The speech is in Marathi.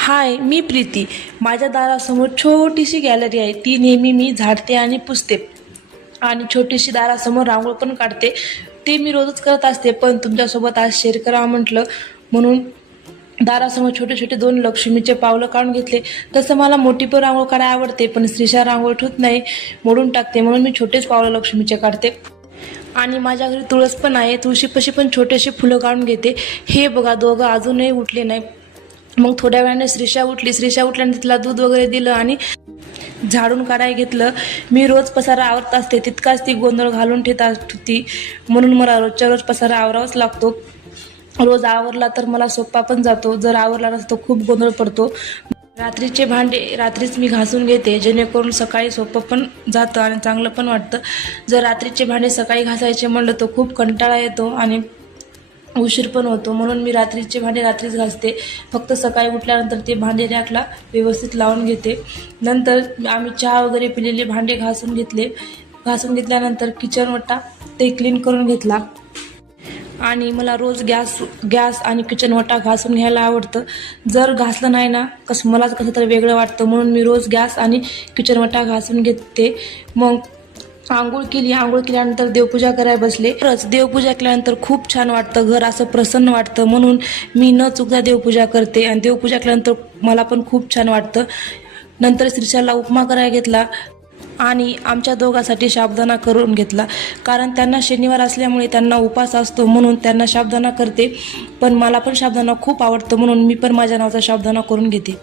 हाय, मी प्रीती. माझ्या दारासमोर छोटीशी गॅलरी आहे. ती नेहमी मी झाडते आणि पुसते आणि छोटीशी दारासमोर रांगोळ पण काढते. ते मी रोजच करत असते, पण तुमच्यासोबत आज शेअर करावं म्हटलं म्हणून दारासमोर छोटे छोटे 2 लक्ष्मीचे पावलं काढून घेतले. तसं मला मोठी पण रांगोळ काढायला आवडते, पण स्त्रीशा रांगोळ ठेवत नाही, मोडून टाकते, म्हणून मी छोटेच पावलं लक्ष्मीचे काढते. आणि माझ्या घरी तुळस पण आहे. तुळशीपाशी पण छोटेसे फुलं काढून घेते. हे बघा, दोघं अजूनही उठले नाही. मग थोड्या वेळाने श्रीषा उठली. श्रीषा उठल्याने तिला दूध वगैरे दिलं आणि झाडून काढायला घेतलं. मी रोज पसारा आवरत असते, तितकाच ती गोंधळ घालून ठेवत होती, म्हणून मला रोजच्या रोज पसारा आवरावाच लागतो. रोज आवरला तर मला सोपा पण जातो, जर आवरला नसतो खूप गोंधळ पडतो. रात्रीचे भांडे रात्रीच मी घासून घेते, जेणेकरून सकाळी सोपं पण जातं आणि चांगलं पण वाटतं. जर रात्रीचे भांडे सकाळी घासायचे म्हणलं तर खूप कंटाळा येतो आणि उशीर पण होतो, म्हणून मी रात्रीचे भांडे रात्रीच घासते. फक्त सकाळी उठल्यानंतर ते भांडे रॅकला व्यवस्थित लावून घेते. नंतर आम्ही चहा वगैरे पिलेले भांडे घासून घेतले. घासून घेतल्यानंतर किचन वट्टा ते क्लीन करून घेतला. आणि मला रोज गॅस आणि किचन वट्टा घासून घ्यायला आवडतं. जर घासलं नाही ना मलाच कसं तरी वेगळं वाटतं, म्हणून मी रोज गॅस आणि किचन वट्टा घासून घेते. मग आंघोळ केल्यानंतर देवपूजा करायला बसले. खरंच देवपूजा केल्यानंतर खूप छान वाटतं, घर असं प्रसन्न वाटतं, म्हणून मी न चुकता देवपूजा करते. आणि देवपूजा केल्यानंतर मला पण खूप छान वाटतं. नंतर श्रीशाला उपमा करायला घेतला आणि आमच्या दोघांसाठी साबुदाणा करून घेतला, कारण त्यांना शनिवार असल्यामुळे त्यांना उपास असतो, म्हणून त्यांना साबुदाणा करते. पण मला पण साबुदाणा खूप आवडतं, म्हणून मी पण माझ्या नावाचा साबुदाणा करून घेते.